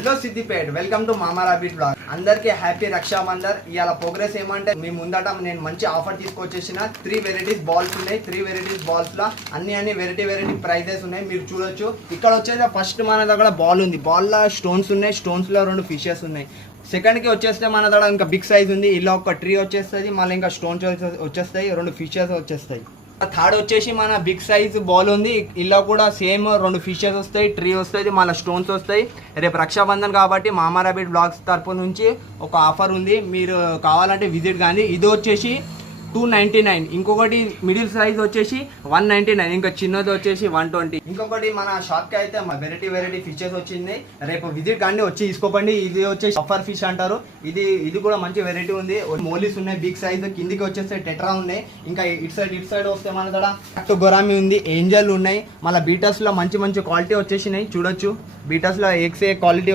Hello Siddipet, welcome to మామా rabbit blog. అందరికీ happy Rakshabandhan. ఇవాళ ప్రోగ్రెస్ ఏమంటే మీ ముందట నేను మంచి ఆఫర్ తీసుకొచ్చేసిన 3 వెరైటీస్ బాల్స్ ఉన్నాయి. 3 వెరైటీస్ బాల్స్ లో అన్ని వెరైటీ ప్రైజెస్ ఉన్నాయి. మీరు చూడొచ్చు. ఇక్కడ వచ్చేసి ఫస్ట్ మన దగ్గర బాల్ ఉంది. బాల్ లో స్టోన్స్ ఉన్నాయి. స్టోన్స్ లో 2 ఫిషెస్ ఉన్నాయి. సెకండ్ కి వచ్చేస్తే మన దగ్గర ఇంకా బిగ్ సైజ్ ఉంది. ఇలా ఒక ట్రీ వచ్చేస్తుంది. మళ్ళీ ఇంకా స్టోన్స్ వచ్చేస్తాయి. 2 ఫిషెస్ వచ్చేస్తాయి. థర్డ్ వచ్చేసి మన బిగ్ సైజ్ బాల్ ఉంది. ఇలా కూడా సేమ్ 2 ఫిషెస్ వస్తాయి, ట్రీ వస్తుంది, మళ్ళీ స్టోన్స్ వస్తాయి. రేపు రక్షాబంధన్ కాబట్టి మామా రాబిట్ బ్లాగ్స్ తరపు నుంచి ఒక ఆఫర్ ఉంది. మీరు కావాలంటే విజిట్ కానీ. ఇది వచ్చేసి 299, ఇంకొకటి మిడిల్ సైజ్ వచ్చేసి 199, ఇంకా చిన్నది వచ్చేసి 120. ఇంకొకటి మన షాప్ కి అయితే వెరైటీ ఫిషెస్ వచ్చింది. రేపు విజిట్ కానీ వచ్చి తీసుకోపండి. ఇది వచ్చేసి సఫర్ ఫిష్ అంటారు. ఇది కూడా మంచి వెరైటీ ఉంది. మోలీస్ ఉన్నాయి బిగ్ సైజ్. కిందికి వచ్చేస్తే టెట్రా ఉన్నాయి. ఇంకా ఇటు సైడ్ వస్తే మన దగ్గర గొరామి ఉంది, ఏంజల్ ఉన్నాయి. మళ్ళీ బీటర్స్ లో మంచి క్వాలిటీ వచ్చేసినాయి. చూడొచ్చు, బీటర్స్ లో ఎక్స్ క్వాలిటీ